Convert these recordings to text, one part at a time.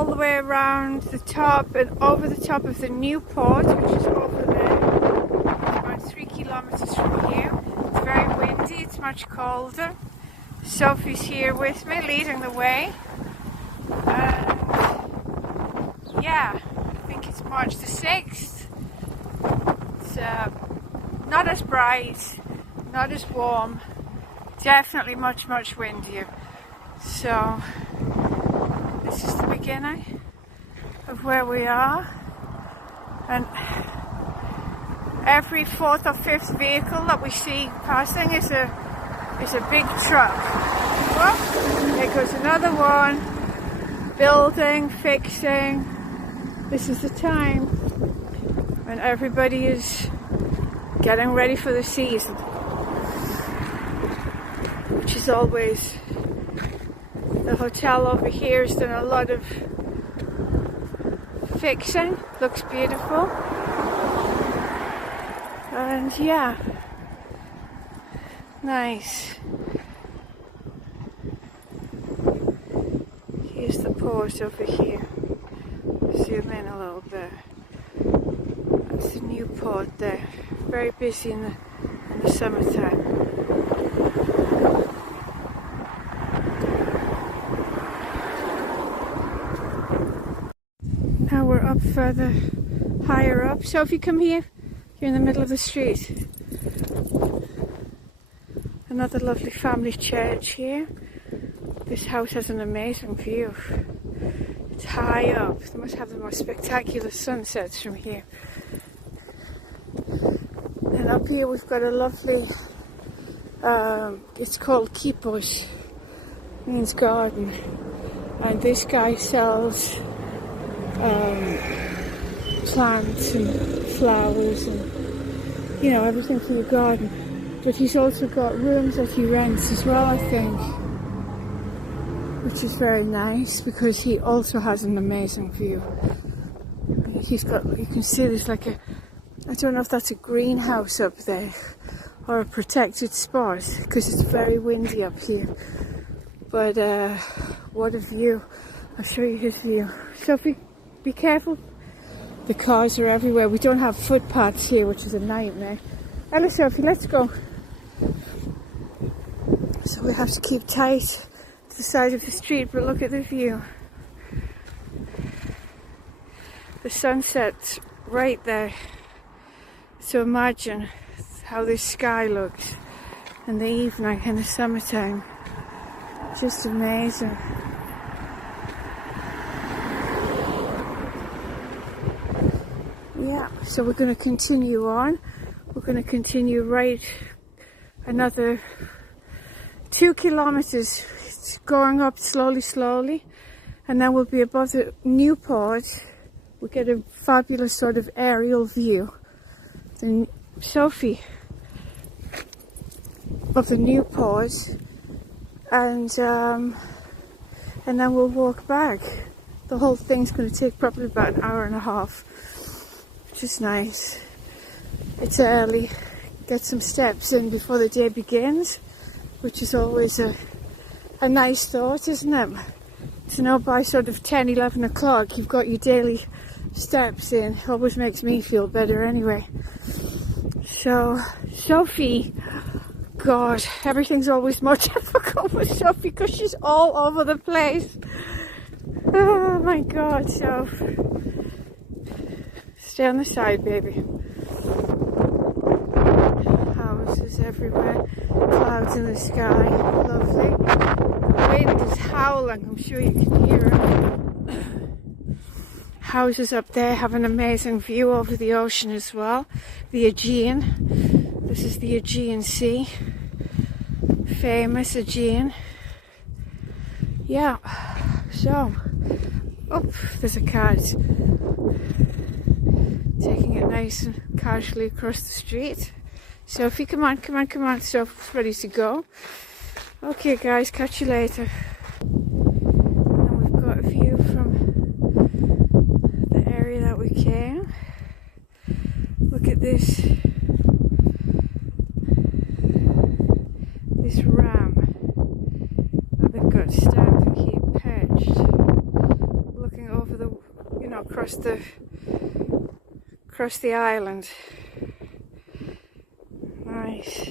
all the way around the top and over the top of the new port, which is over there. It's about 3 kilometers from here. It's very windy, it's much colder. Sophie's here with me, leading the way. And yeah, I think it's March the 6th. It's not as bright, not as warm, definitely much windier. So this is the beginning of where we are, and every 4th or 5th vehicle that we see passing is a big truck. Whoop, there goes another one, building, fixing. This is the time when everybody is getting ready for the season, which is always. The hotel over here has done a lot of fixing, looks beautiful, and yeah, nice. Here's the port over here, zoom in a little bit. That's the new port there, very busy in the summertime. Now we're up further, higher up. So if you come here, you're in the middle of the street. Another lovely family church here. This house has an amazing view. It's high up. They must have the most spectacular sunsets from here. And up here we've got a lovely, it's called kipos, means garden. And this guy sells plants and flowers and, you know, everything for your garden. But he's also got rooms that he rents as well, I think, which is very nice because he also has an amazing view. He's got, you can see there's like a, I don't know if that's a greenhouse up there or a protected spot because it's very windy up here. But what a view. I'll show you his view. Sophie, be careful. The cars are everywhere. We don't have footpaths here, which is a nightmare. Hello, Sophie, let's go. So we have to keep tight to the side of the street, but look at the view. The sunset's right there. So imagine how this sky looks in the evening, in the summertime. Just amazing. Yeah, so we're going to continue on. We're going to continue right another 2 kilometers. It's going up slowly, and then we'll be above the new port. We'll get a fabulous sort of aerial view. Then Sophie of the new port, and then we'll walk back. The whole thing's going to take probably about an hour and a half. Which is nice. It's early, get some steps in before the day begins, which is always a nice thought, isn't it? To know by sort of 10, 11 o'clock you've got your daily steps in, always makes me feel better anyway. So, Sophie, God, everything's always more difficult with Sophie because she's all over the place. Oh my God, Soph. Stay on the side, baby. Houses everywhere, clouds in the sky, lovely. The wind is howling, I'm sure you can hear it. Houses up there have an amazing view over the ocean as well. The Aegean. This is the Aegean Sea. Famous Aegean. Yeah, so, oh, there's a cat. Taking it nice and casually across the street. Sophie, come on, Sophie's ready to go. Okay guys, catch you later. And we've got a view from the area that we came. Look at this ram that they've got standing here perched, looking across the island. Nice.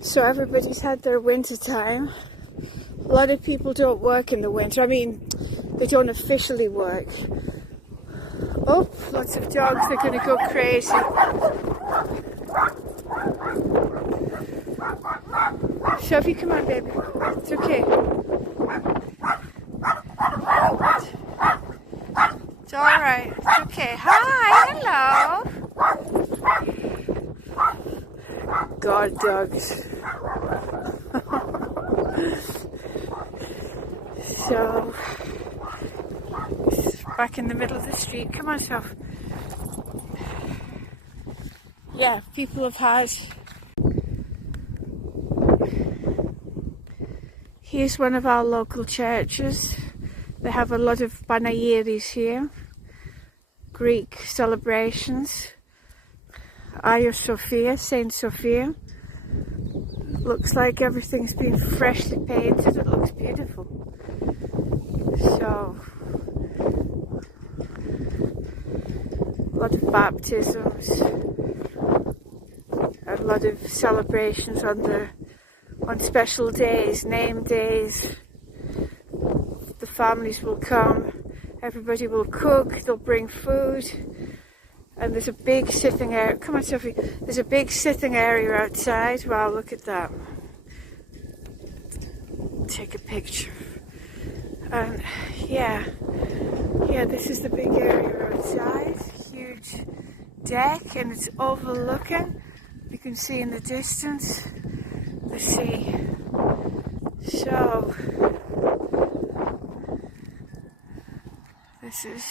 So everybody's had their winter time. A lot of people don't work in the winter. I mean, they don't officially work. Oh, lots of dogs. They're going to go crazy. Sophie, come on, baby. It's okay. It's all right. It's okay. Hi, hello. God, dogs. So, back in the middle of the street. Come on, Soph. Yeah, people have had. Here's one of our local churches. They have a lot of Panagiris here, Greek celebrations. Hagia Sophia, Saint Sophia. Looks like everything's been freshly painted. It looks beautiful. So, a lot of baptisms, a lot of celebrations on special days, name days. The families will come, everybody will cook, they'll bring food, and there's a big sitting area. Come on, Sophie. There's a big sitting area outside. Wow, look at that. Take a picture. And yeah, this is the big area outside. Huge deck, and it's overlooking. You can see in the distance the sea. So this is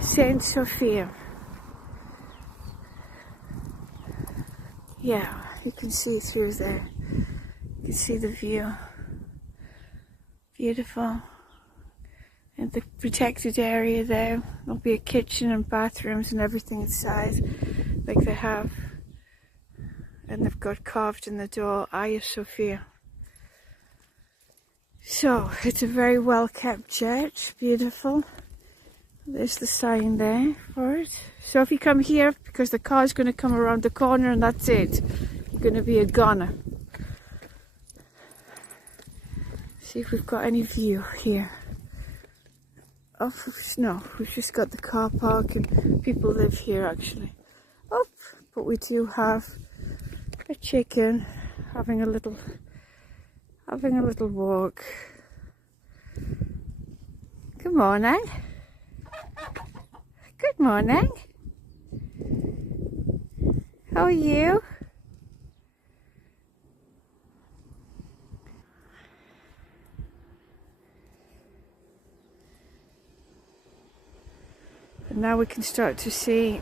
Saint Sophia. Yeah, you can see through there. You can see the view. Beautiful. And the protected area there. There'll be a kitchen and bathrooms and everything inside, like they have. And they've got carved in the door, Hagia Sophia. So, it's a very well kept church. Beautiful. There's the sign there for it. So if you come here, because the car's going to come around the corner and that's it. You're going to be a goner. See if we've got any view here. Oh, no, we've just got the car park and people live here actually. Oh, but we do have a chicken having a little walk. Good morning. Good morning. How are you? And now we can start to see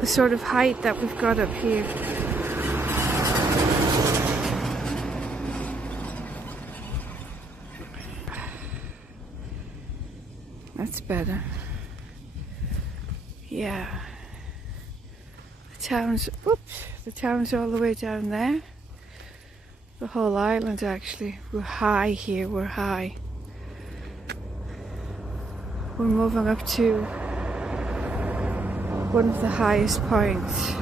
the sort of height that we've got up here. That's better. Yeah. The town's all the way down there. The whole island actually. We're high here, we're high. We're moving up to one of the highest points.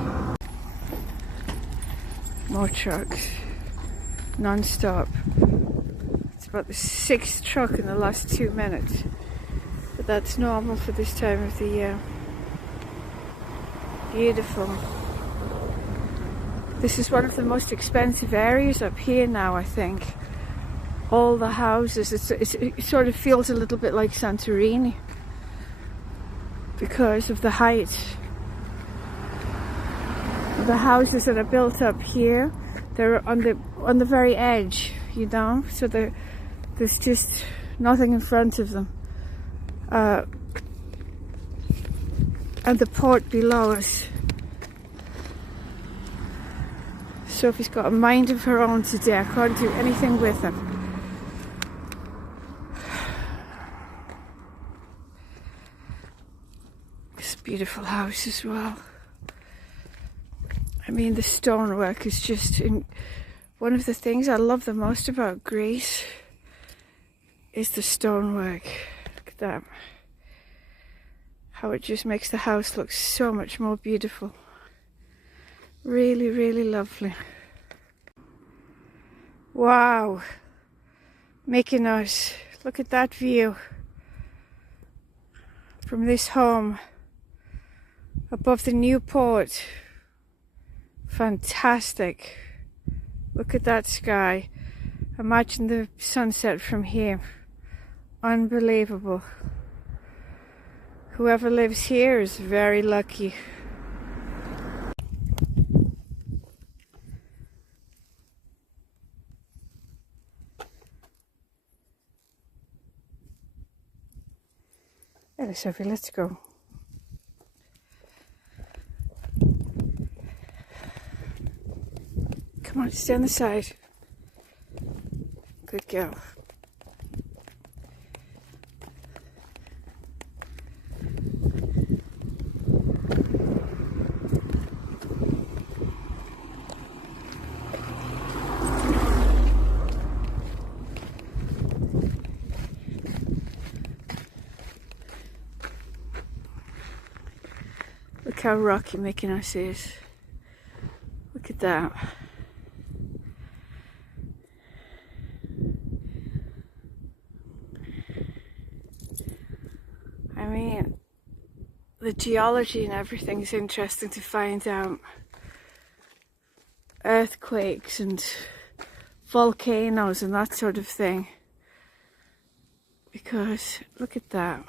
More trucks. Non-stop. It's about the 6th truck in the last 2 minutes. But that's normal for this time of the year. Beautiful. This is one of the most expensive areas up here now, I think. All the houses, it sort of feels a little bit like Santorini because of the height. The houses that are built up here, they're on the very edge, you know, so there's just nothing in front of them. And the port below us. Sophie's got a mind of her own today. I can't do anything with her. It's a beautiful house as well. I mean, the stonework is just one of the things I love the most about Greece is the stonework. Look at that. How it just makes the house look so much more beautiful. Really, really lovely. Wow. Mykonos. Look at that view from this home above the new port. Fantastic. Look at that sky. Imagine the sunset from here. Unbelievable. Whoever lives here is very lucky. Hello, Sophie, let's go. Come on, stay on the side. Good girl. Look how rocky Mykonos is. Look at that. I mean, the geology and everything is interesting to find out. Earthquakes and volcanoes and that sort of thing. Because, look at that.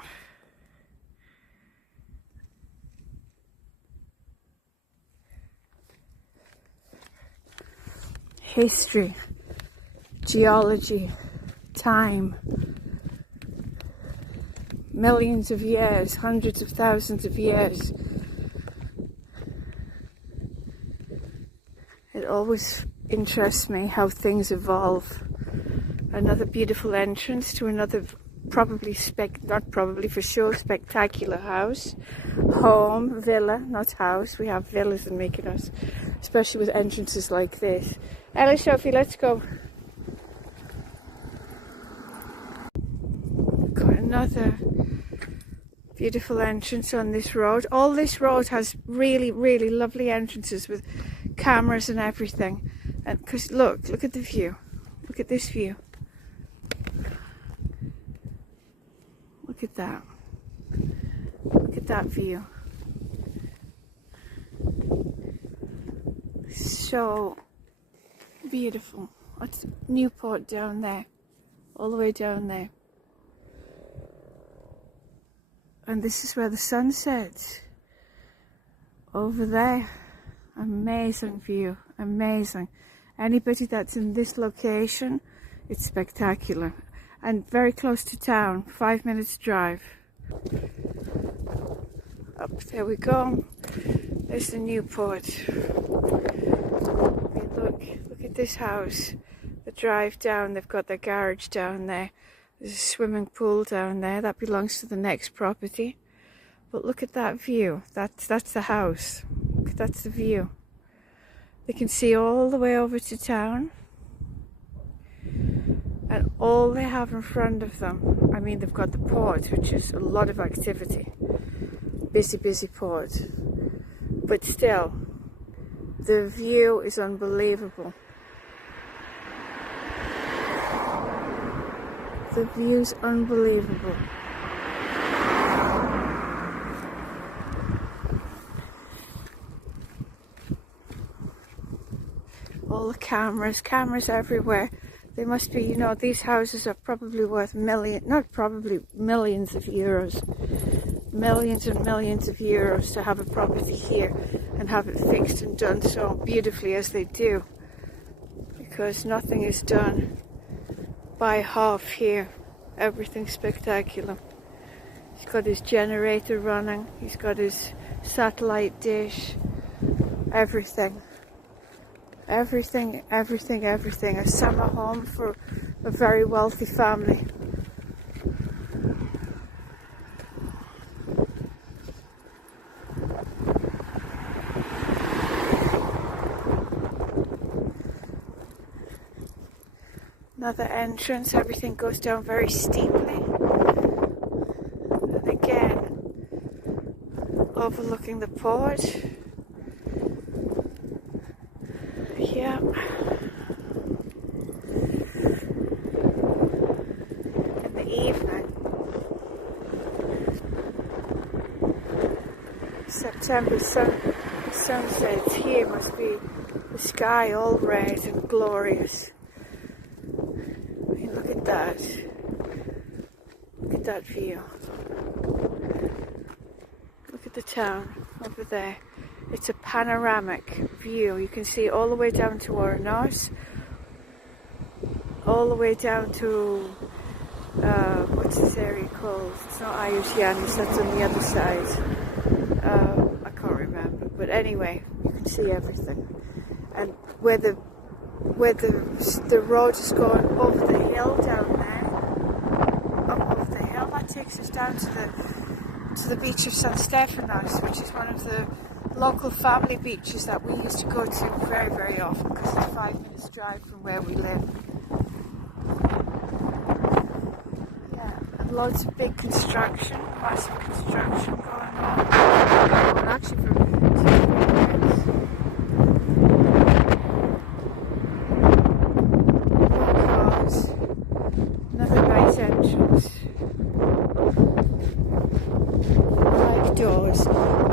History, geology, time, millions of years, hundreds of thousands of years. It always interests me how things evolve. Another beautiful entrance to another for sure spectacular house, home, villa, not house. We have villas in Mykonos, especially with entrances like this. Ellie, Sophie, let's go. Got another beautiful entrance on this road. All this road has really, really lovely entrances with cameras and everything. And because look at the view. Look at this view. Look at that. Look at that view. So beautiful. That's Newport down there. All the way down there. And this is where the sun sets. Over there. Amazing view. Amazing. Anybody that's in this location, it's spectacular. And very close to town, 5 minutes drive. Up there we go. There's the Newport. Look at this house. The drive down, they've got their garage down there. There's a swimming pool down there. That belongs to the next property. But look at that view. That's the house. That's the view. They can see all the way over to town. And all they have in front of them, I mean, they've got the port, which is a lot of activity. Busy, busy port. But still, the view is unbelievable. The view's unbelievable. All the cameras everywhere. They must be, you know, these houses are probably worth millions of euros. Millions and millions of euros to have a property here and have it fixed and done so beautifully as they do. Because nothing is done by half here. Everything's spectacular. He's got his generator running. He's got his satellite dish. Everything. Everything, everything, everything. A summer home for a very wealthy family. Another entrance, everything goes down very steeply. And again, overlooking the port. Yeah. In the evening, September sunsets here must be the sky all red and glorious. Look at that. Look at that view. Look at the town over there. It's a panoramic view. You can see all the way down to Mykonos, all the way down to what's this area called? It's not Aegean, that's on the other side. I can't remember. But anyway, you can see everything. And where the road is going over the hill down there, up over the hill, that takes us down to the beach of San Stefanos, which is one of the local family beaches that we used to go to very, very often because it's 5 minutes drive from where we live. Yeah, and loads of big construction, massive construction going on. And actually for 2 years. Another nice entrance. I like doors. I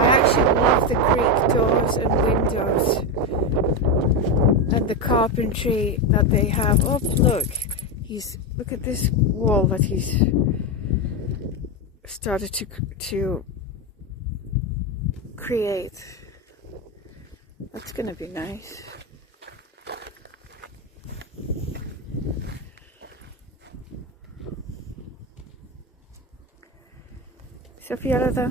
actually love the Greek doors and windows and the carpentry that they have. Oh, look at this wall that he's started to create. That's going to be nice. Sophie and I.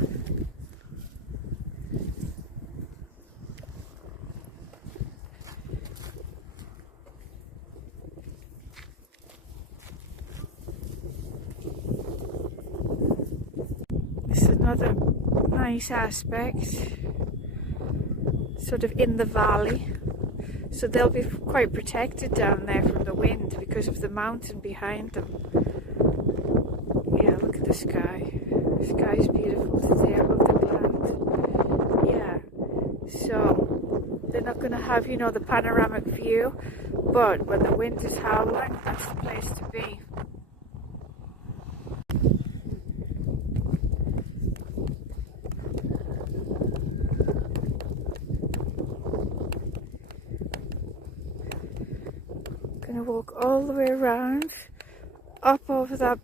This is another nice aspect, sort of in the valley. So they'll be quite protected down there from the wind because of the mountain behind them. Yeah, look at the sky. The sky is beautiful today above the clouds. Yeah, so they're not going to have, the panoramic view, but when the wind is howling, that's the place to be. Going to walk all the way around, up over that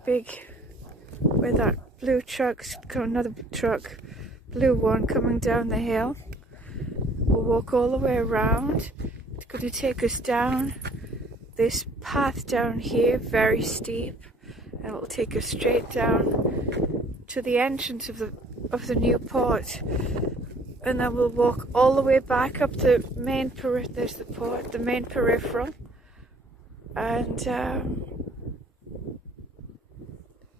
where that blue truck's got another truck, blue one coming down the hill. We'll walk all the way around. It's going to take us down this path down here, very steep, and it'll take us straight down to the entrance of the new port. And then we'll walk all the way back up the main there's the port, the main peripheral, and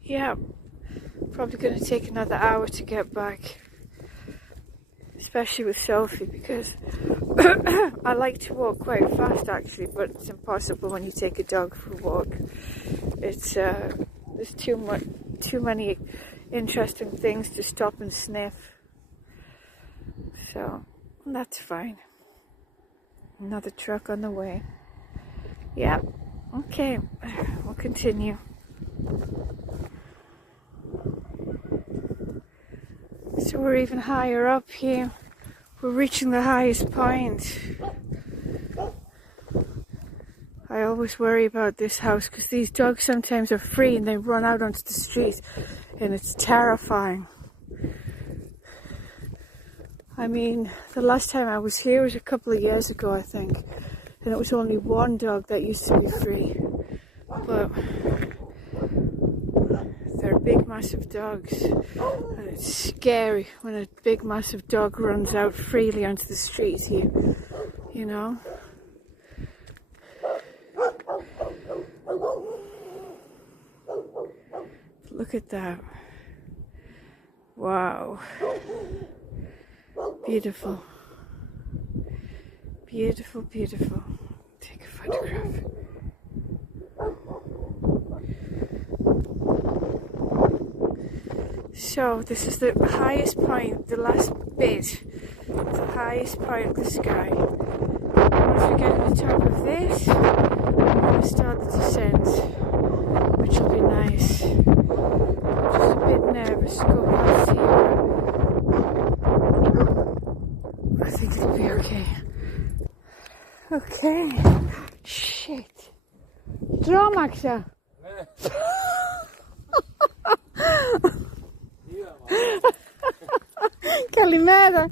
yeah. Probably going to take another hour to get back, especially with Sophie, because I like to walk quite fast actually, but it's impossible when you take a dog for a walk. It's there's too many interesting things to stop and sniff, so that's fine. Another truck on the way. Yeah, okay, we'll continue. So we're even higher up here. We're reaching the highest point. I always worry about this house because these dogs sometimes are free and they run out onto the street and it's terrifying. I mean, the last time I was here was a couple of years ago, I think, and it was only one dog that used to be free. But they're big, massive dogs, and it's scary when a big, massive dog runs out freely onto the street here, you know. Look at that. Wow. Beautiful. Beautiful, beautiful. Take a photograph. So this is the highest point, the last bit, the highest point of the sky. Once we get to the top of this, we're going to start the descent, which will be nice. I'm just a bit nervous to go past here. I think it'll be okay. Okay. Shit. Dra Maxa. Kalimera.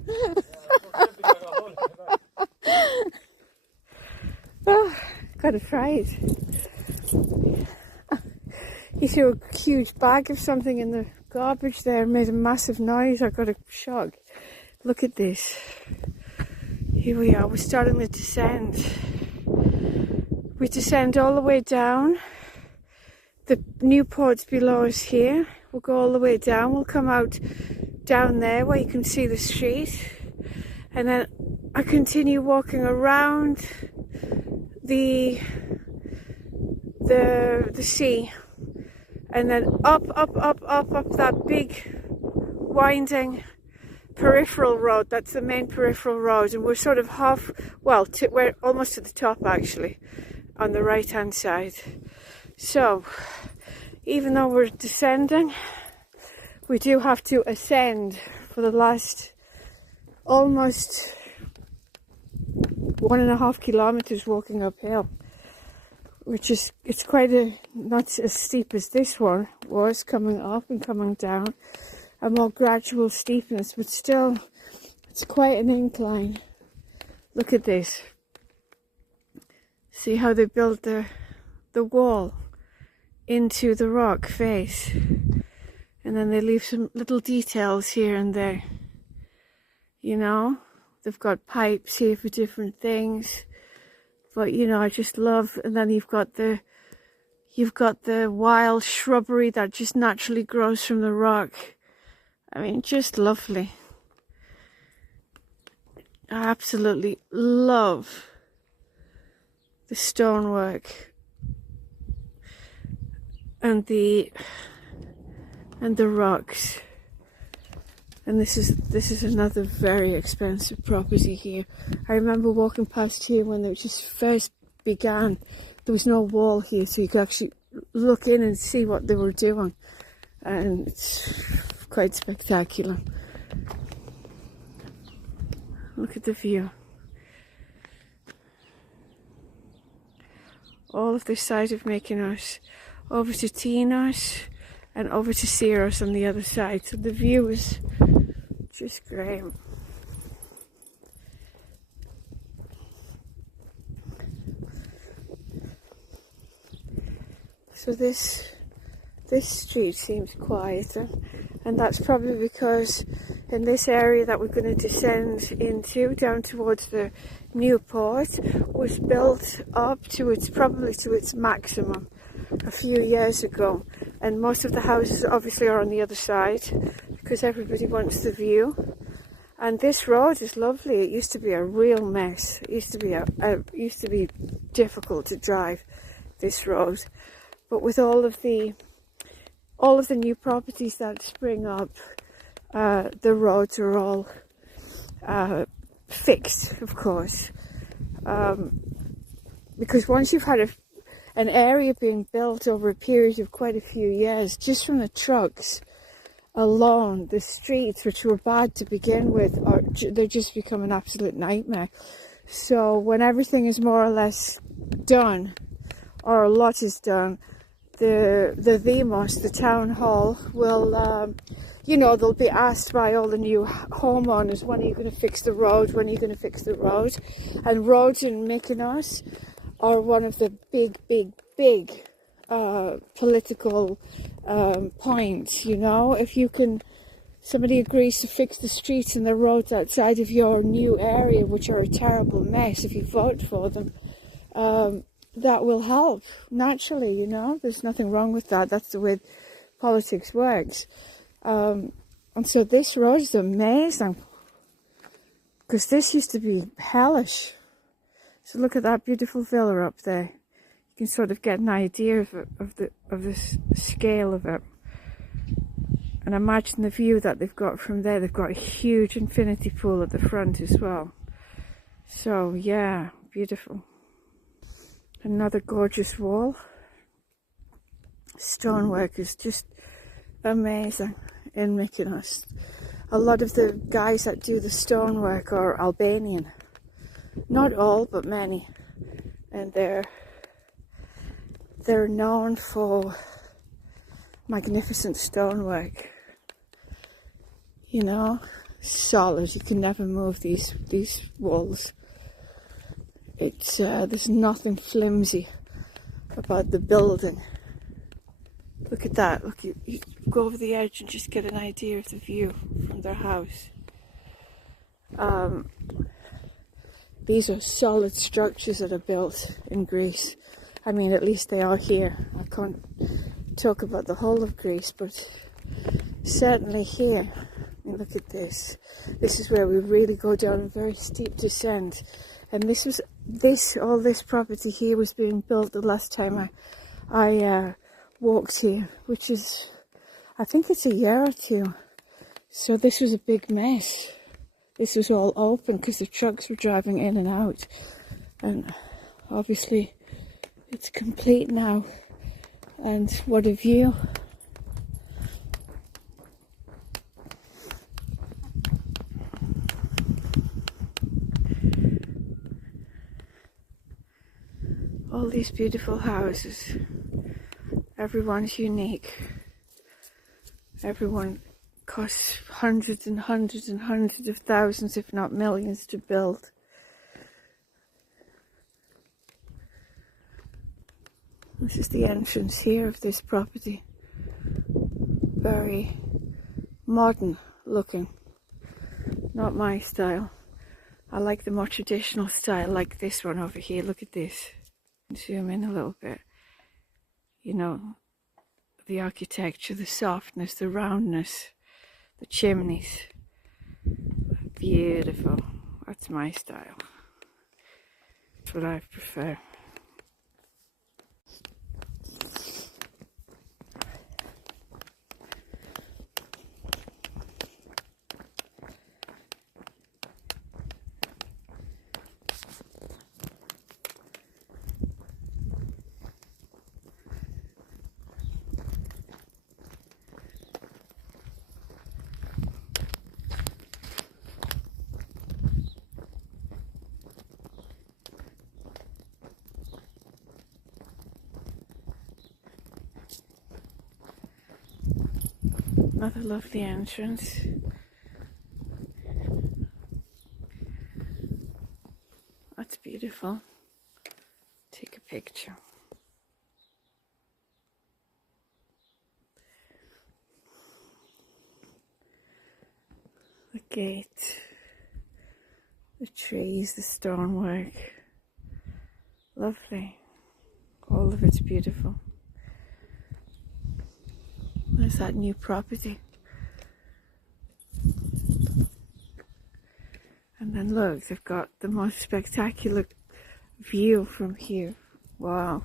Oh, got afraid. He threw a huge bag of something in the garbage there and made a massive noise. I got a shock. Look at this. Here we are, we're starting the descent. We descend all the way down. The new port's below us here. We'll go all the way down. We'll come out down there where you can see the street. And then I continue walking around the sea. And then up that big winding peripheral road. That's the main peripheral road, and we're sort of we're almost to the top actually, on the right hand side. So even though we're descending, we do have to ascend for the last almost 1.5 kilometers walking uphill, which is, it's quite not as steep as this one was, coming up and coming down. A more gradual steepness, but still it's quite an incline. Look at this. See how they built the wall into the rock face, and then they leave some little details here and there. You know, they've got pipes here for different things, but you know, I just love. And then you've got the wild shrubbery that just naturally grows from the rock. I mean, just lovely. I absolutely love the stonework and the rocks. And this is another very expensive property here. I remember walking past here when it just first began. There was no wall here, so you could actually look in and see what they were doing, and it's quite spectacular. Look at the view. All of this side of Mykonos, over to Tinos and over to Syros on the other side. So the view is just great. So this street seems quieter, and that's probably because in this area that we're going to descend into, down towards the new port, was built up to its maximum a few years ago, and most of the houses obviously are on the other side because everybody wants the view. And this road is lovely. It used to be a real mess. It used to be difficult to drive this road, but with all of the new properties that spring up, the roads are all fixed, of course, because once you've had an area being built over a period of quite a few years, just from the trucks alone, the streets, which were bad to begin with, they just become an absolute nightmare. So when everything is more or less done, or a lot is done, the Demos, the town hall, will, they'll be asked by all the new homeowners, when are you going to fix the road, when are you going to fix the road? And roads in Mykonos are one of the big political points, you know. If somebody agrees to fix the streets and the roads outside of your new area, which are a terrible mess, if you vote for them, that will help, naturally, you know. There's nothing wrong with that. That's the way politics works. And so this road is amazing, because this used to be hellish. So look at that beautiful villa up there. You can sort of get an idea of the scale of it. And imagine the view that they've got from there. They've got a huge infinity pool at the front as well. So yeah, beautiful. Another gorgeous wall. Stonework is just amazing in Mykonos. A lot of the guys that do the stonework are Albanian. Not all, but many. And they're known for magnificent stonework. You know, solid. You can never move these walls. It's there's nothing flimsy about the building. Look at that. Look, you go over the edge and just get an idea of the view from their house. These are solid structures that are built in Greece. I mean, at least they are here. I can't talk about the whole of Greece, but certainly here. I mean, look at this. This is where we really go down a very steep descent. And all this property here was being built the last time I walked here, which is, I think it's a year or two. So this was a big mess. This was all open because the trucks were driving in and out. And obviously it's complete now. And what a view. All these beautiful houses. Everyone's unique. Everyone costs hundreds and hundreds and hundreds of thousands, if not millions, to build. This is the entrance here of this property. Very modern looking. Not my style. I like the more traditional style, like this one over here. Look at this. Zoom in a little bit. You know, the architecture, the softness, the roundness, the chimneys. Beautiful. That's my style. That's what I prefer. Another lovely entrance. That's beautiful. Take a picture. The gate, the trees, the stonework. Lovely. All of it's beautiful. There's that new property. And then look, they've got the most spectacular view from here. Wow.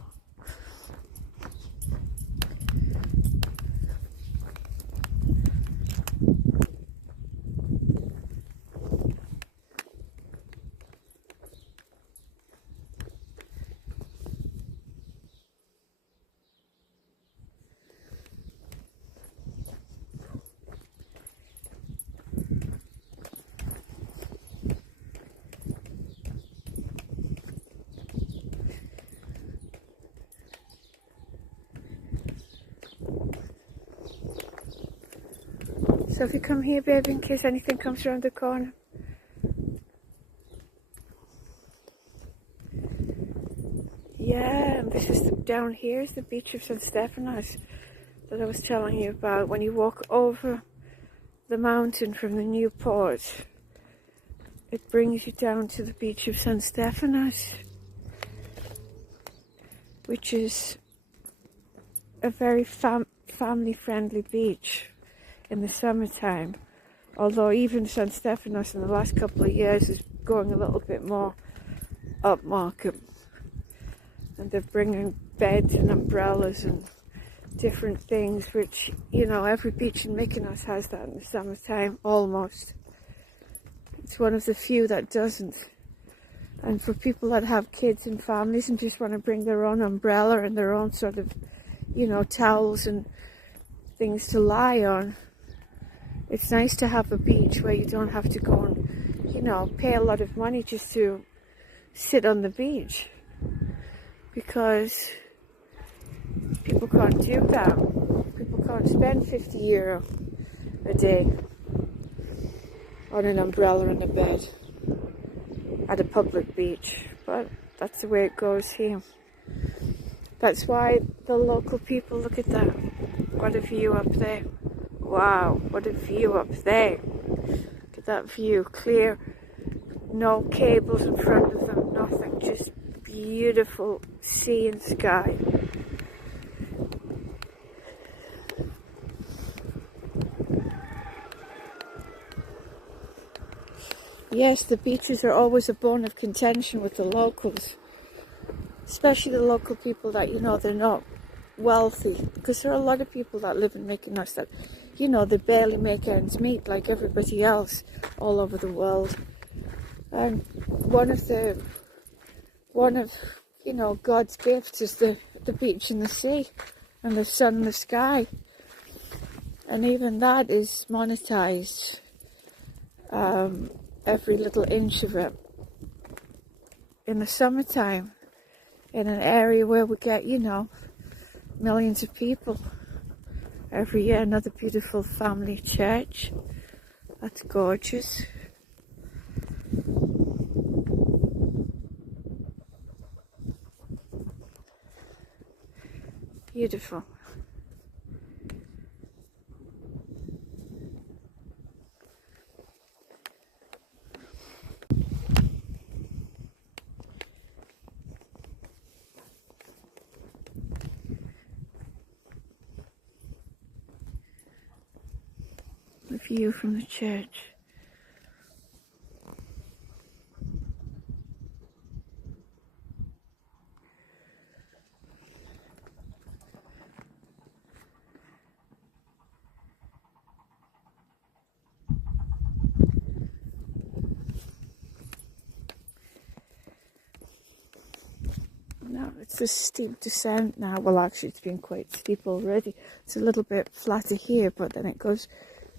So if you come here, baby, in case anything comes around the corner. Yeah, and this is down here is the beach of St. Stephanos that I was telling you about. When you walk over the mountain from the new port, it brings you down to the beach of St. Stephanos, which is a very family-friendly beach in the summertime. Although even San Stefanos in the last couple of years is going a little bit more upmarket. And they're bringing beds and umbrellas and different things, which, you know, every beach in Mykonos has that in the summertime, almost. It's one of the few that doesn't. And for people that have kids and families and just want to bring their own umbrella and their own sort of, you know, towels and things to lie on, it's nice to have a beach where you don't have to go and, you know, pay a lot of money just to sit on the beach. Because people can't do that. People can't spend €50 a day on an umbrella and a bed at a public beach. But that's the way it goes here. That's why the local people, look at that. What a view up there. Wow, what a view up there. Look at that view, clear, no cables in front of them, nothing, just beautiful sea and sky. Yes, the beaches are always a bone of contention with the locals, especially the local people that, you know, they're not wealthy, because there are a lot of people that live in Mykonos that, you know, they barely make ends meet like everybody else all over the world. And one of you know, God's gifts is the beach and the sea and the sun and the sky, and even that is monetized, every little inch of it in the summertime, in an area where we get, you know, millions of people every year. Another beautiful family church. That's gorgeous. Beautiful. The view from the church. No, it's a steep descent now. Well, actually, it's been quite steep already. It's a little bit flatter here, but then it goes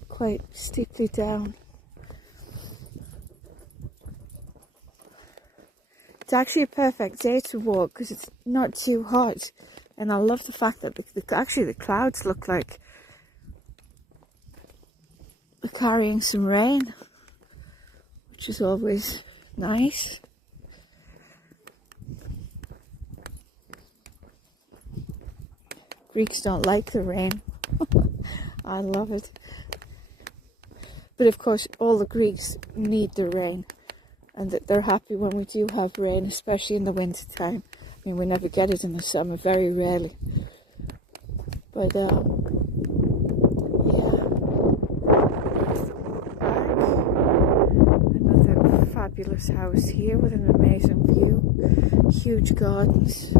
quite steeply down. It's actually a perfect day to walk because it's not too hot, and I love the fact that actually the clouds look like they're carrying some rain, which is always nice. Greeks don't like the rain. I love it. But of course, all the Greeks need the rain, and that they're happy when we do have rain, especially in the winter time. I mean, we never get it in the summer, very rarely. But yeah. Another fabulous house here with an amazing view. Huge gardens.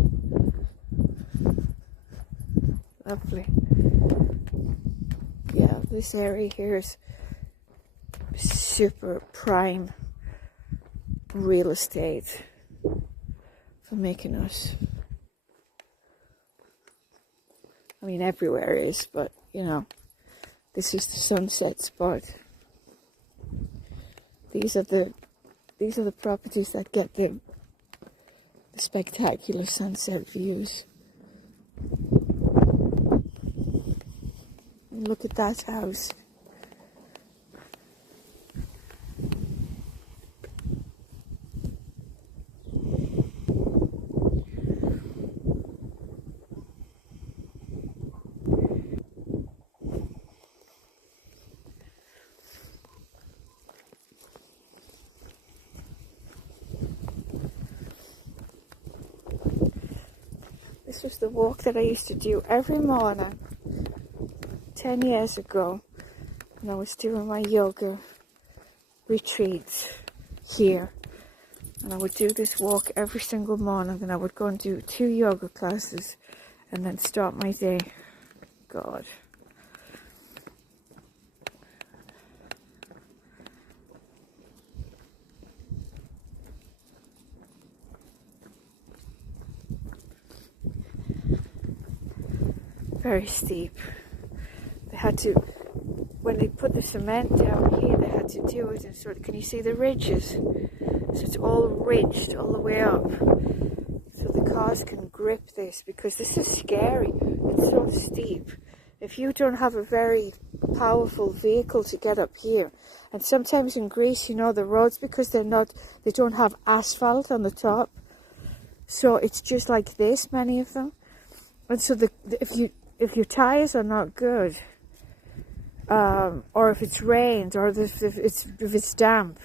Lovely. Yeah, this area here is super prime real estate for Mykonos. I mean, everywhere is, but you know, this is the sunset spot. These are the properties that get the spectacular sunset views. Look at that house. This was the walk that I used to do every morning 10 years ago when I was doing my yoga retreats here. And I would do this walk every single morning, and I would go and do 2 yoga classes and then start my day. God. Very steep. They had to, when they put the cement down here, they had to do it in sort of, can you see the ridges? So it's all ridged all the way up. So the cars can grip this, because this is scary. It's so steep. If you don't have a very powerful vehicle to get up here, and sometimes in Greece, you know, the roads, because they don't have asphalt on the top. So it's just like this, many of them. And so if your tires are not good, or if it's rained, or if it's damp,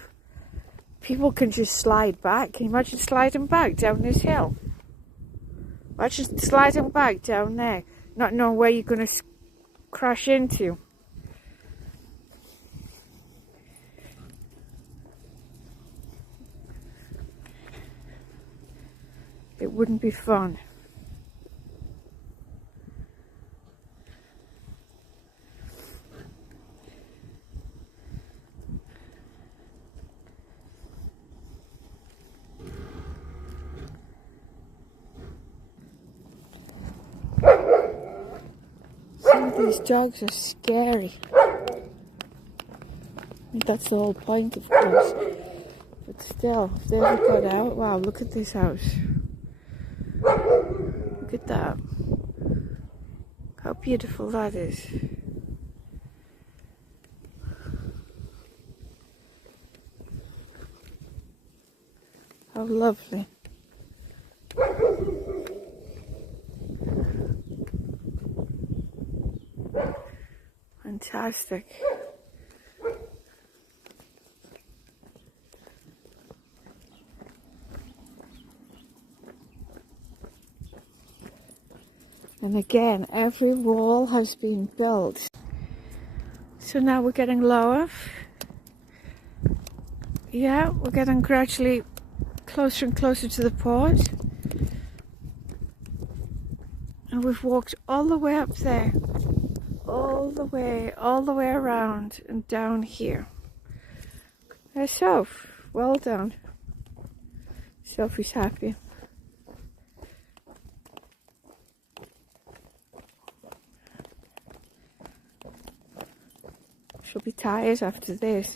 people can just slide back. Can you imagine sliding back down this hill? Imagine sliding back down there, not knowing where you're going to crash into. It wouldn't be fun. Some of these dogs are scary. I think that's the whole point, of course. But still, if they ever got out, wow, look at this house. Look at that. How beautiful that is. How lovely. Fantastic. And again, every wall has been built. So now we're getting lower. Yeah, we're getting gradually closer and closer to the port. And we've walked all the way up there. All the way around and down here. There's Soph. Well done. Sophie's happy. She'll be tired after this,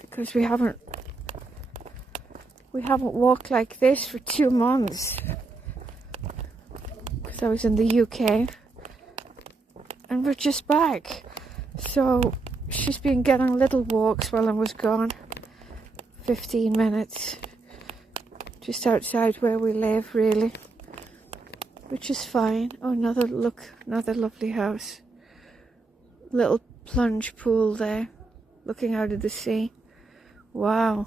because we haven't walked like this for 2 months, because I was in the UK and we're just back. So she's been getting little walks while I was gone. 15 minutes just outside where we live, really, which is fine. Oh, another lovely house. Little plunge pool there, looking out of the sea. Wow,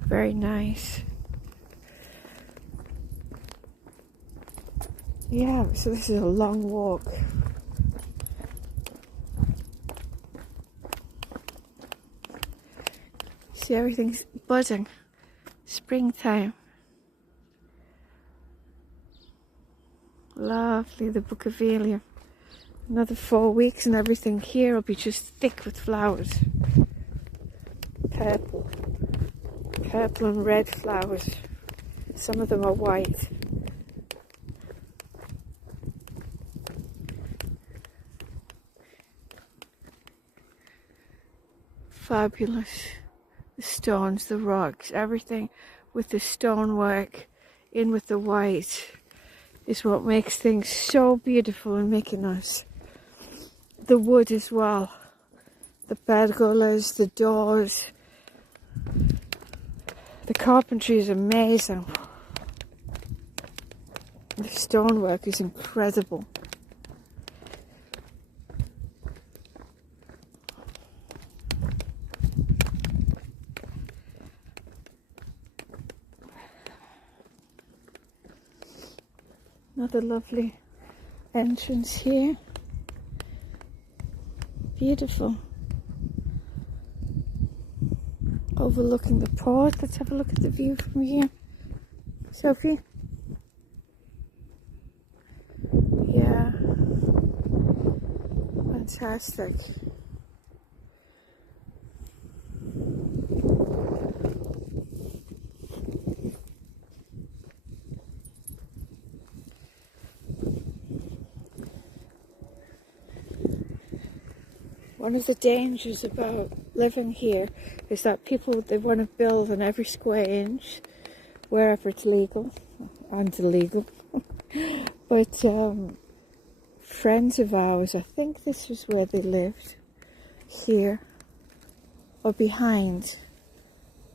very nice. Yeah, so this is a long walk. See, everything's buzzing. Springtime. Lovely, the Bougainvillea. Another 4 weeks and everything here will be just thick with flowers. Purple and red flowers. Some of them are white. Fabulous. The stones, the rocks, everything with the stonework in with the white is what makes things so beautiful in Mykonos. The wood as well, the pergolas, the doors, the carpentry is amazing. The stonework is incredible. Another lovely entrance here. Beautiful. Overlooking the port. Let's have a look at the view from here. Sophie? Yeah. Fantastic. One of the dangers about living here is that people, they want to build on every square inch wherever it's legal and illegal. But friends of ours, I think this was where they lived, here, or behind,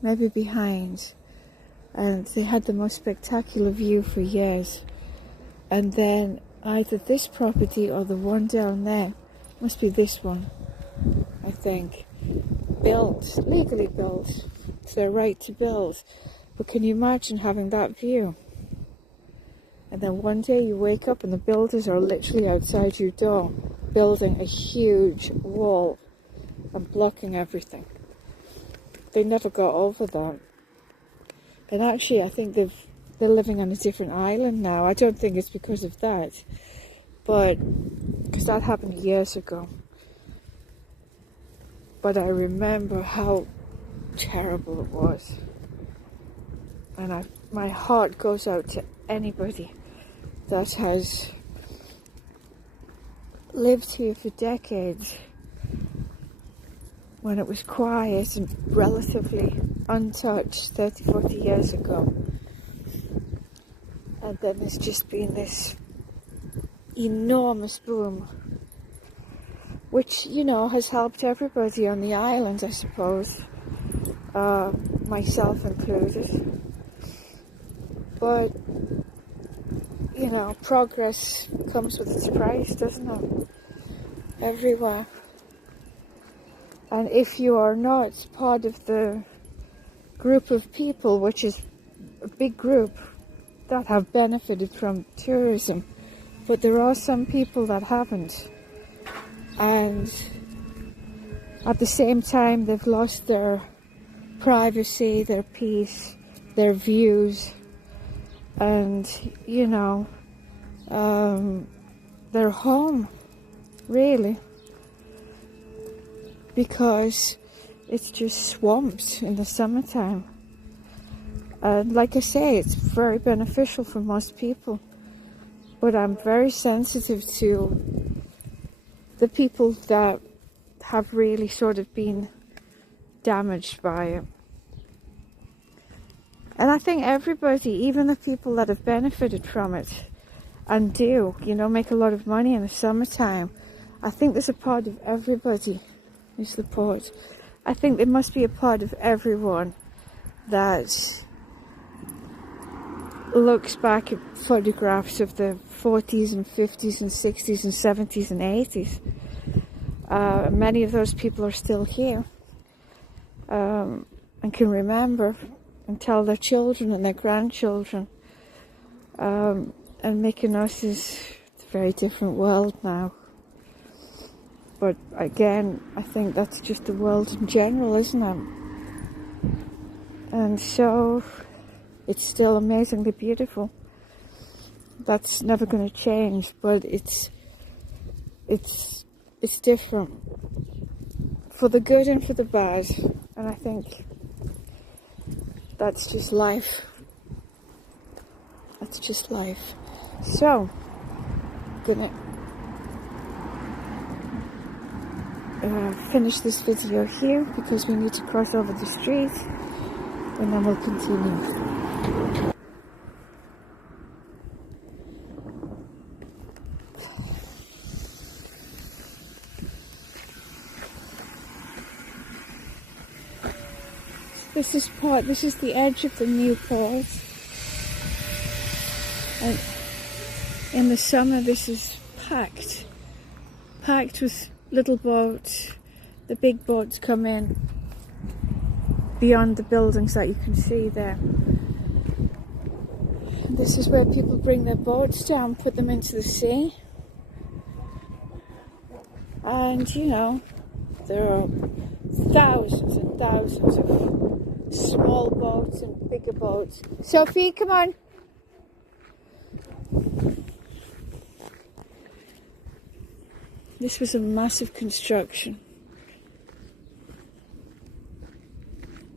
maybe behind, and they had the most spectacular view for years. And then either this property or the one down there, must be this one, I think, built, legally built. It's their right to build. But can you imagine having that view? And then one day you wake up and the builders are literally outside your door, building a huge wall and blocking everything. They never got over that. And actually I think they're living on a different island now. I don't think it's because of that, but because that happened years ago. But I remember how terrible it was. And my heart goes out to anybody that has lived here for decades, when it was quiet and relatively untouched 30, 40 years ago. And then there's just been this enormous boom, which, you know, has helped everybody on the island, I suppose, myself included. But, you know, progress comes with its price, doesn't it? Everywhere. And if you are not part of the group of people, which is a big group, that have benefited from tourism, but there are some people that haven't. And at the same time, they've lost their privacy, their peace, their views, and, you know, their home, really, because it's just swamps in the summertime. And like I say, it's very beneficial for most people, but I'm very sensitive to the people that have really sort of been damaged by it. And I think everybody, even the people that have benefited from it and do, you know, make a lot of money in the summertime, I think there's a part of everybody. Here's the port. I think there must be a part of everyone that looks back at photographs of the 40s and 50s and 60s and 70s and 80s. Many of those people are still here, and can remember and tell their children and their grandchildren. And Mykonos is a very different world now. But again, I think that's just the world in general, isn't it? And so it's still amazingly beautiful. That's never going to change, but it's different, for the good and for the bad. And I think that's just life. That's just life. So, I'm gonna finish this video here because we need to cross over the street, and then we'll continue. This is the edge of the new port. And in the summer this is packed with little boats. The big boats come in beyond the buildings that you can see there. And this is where people bring their boats down, put them into the sea. And, you know, There are thousands and thousands of small boats and bigger boats. Sophie, come on. This was a massive construction.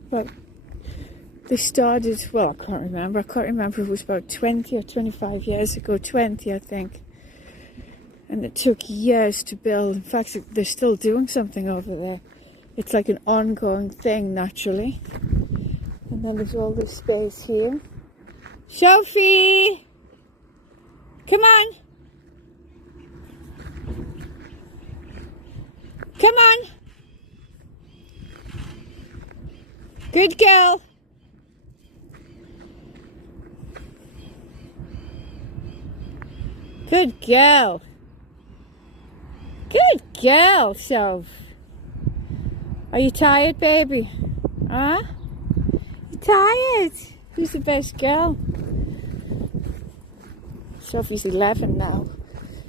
But they started, well, I can't remember if it was about 20 or 25 years ago, 20 I think. And it took years to build. In fact, they're still doing something over there. It's like an ongoing thing, naturally. And then there's all this space here. Sophie! Come on! Come on! Good girl! Good girl! Good girl, Soph! Are you tired, baby? Huh? You tired? Who's the best girl? Sophie's 11 now,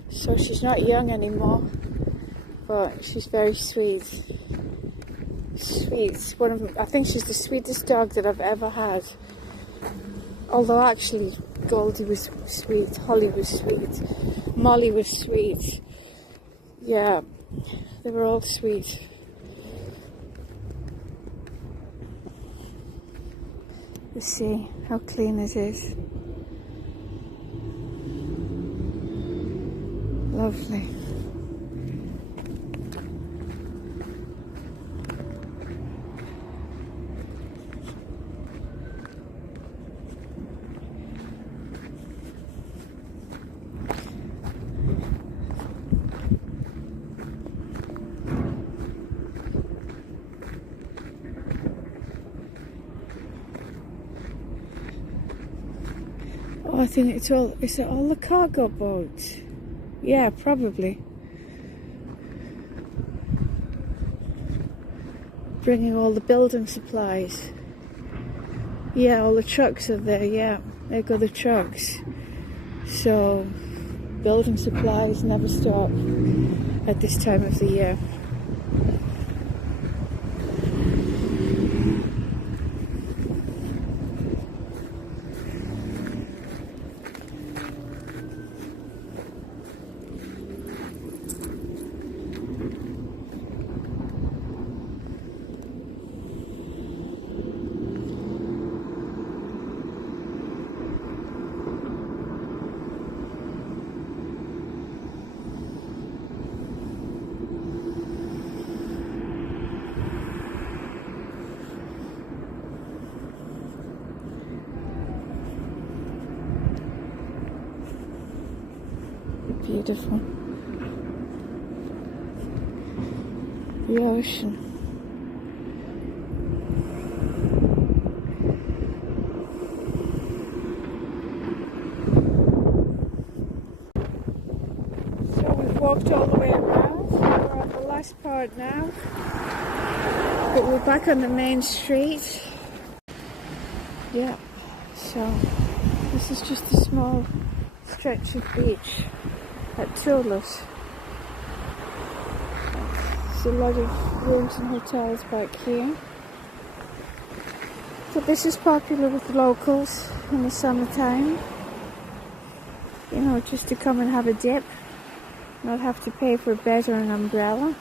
so she's not young anymore, but she's very sweet. Sweet. I think she's the sweetest dog that I've ever had. Although actually, Goldie was sweet, Holly was sweet, Molly was sweet. Yeah, they were all sweet. Let's see how clean it is. Lovely. Oh, I think is it all the cargo boats? Yeah, probably. Bringing all the building supplies. Yeah, all the trucks are there, yeah. There go the trucks. So, building supplies never stop at this time of the year. Beautiful. The ocean. So we've walked all the way around. We're on the last part now. But we're back on the main street. Yeah. So this is just a small stretch of beach at Toulouse. There's a lot of rooms and hotels back here. So this is popular with the locals in the summertime. You know, just to come and have a dip. Not have to pay for a bed or an umbrella.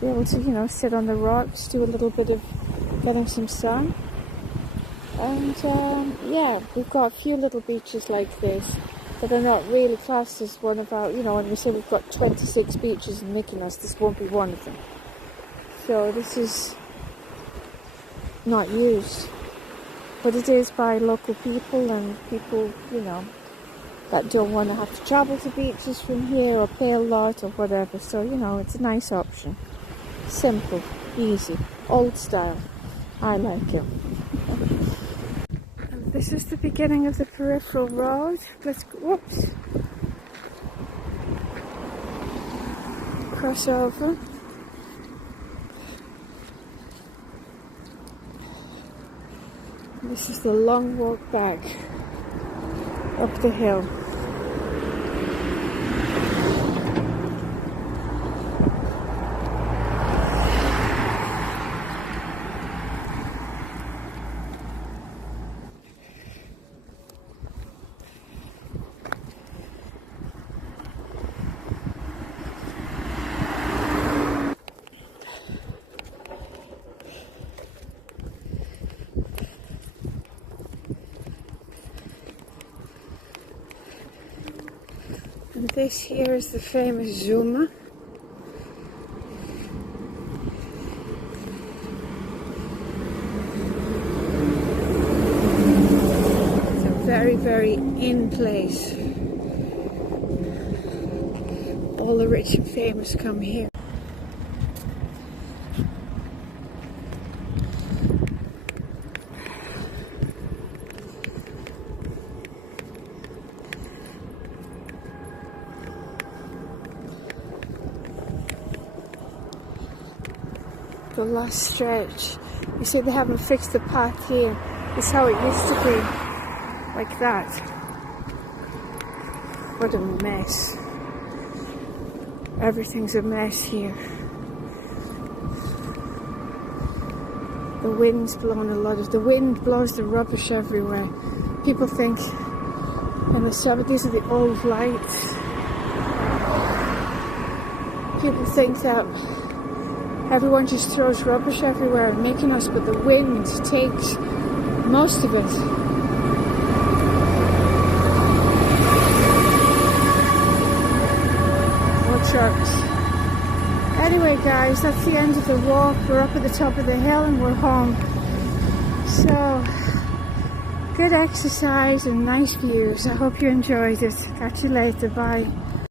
Be able to, you know, sit on the rocks, do a little bit of getting some sun. And yeah, we've got a few little beaches like this that are not really classed as one of our, you know, when we say we've got 26 beaches in Mykonos, this won't be one of them. So this is not used, but it is by local people and people, you know, that don't want to have to travel to beaches from here or pay a lot or whatever. So, you know, it's a nice option. Simple, easy, old style. I like it. This is the beginning of the peripheral road. Let's go, whoops. Cross over. This is the long walk back up the hill. This here is the famous Zuma. It's a very, very in place. All the rich and famous come here. The last stretch. You see they haven't fixed the path here. It's how it used to be. Like that. What a mess. Everything's a mess here. The wind's blowing a lot of... The wind blows the rubbish everywhere. People think in the summer, these are the old lights. People think that everyone just throws rubbish everywhere in Mykonos, but the wind takes most of it. Watch out. Anyway guys, that's the end of the walk. We're up at the top of the hill and we're home. So, good exercise and nice views. I hope you enjoyed it. Catch you later. Bye.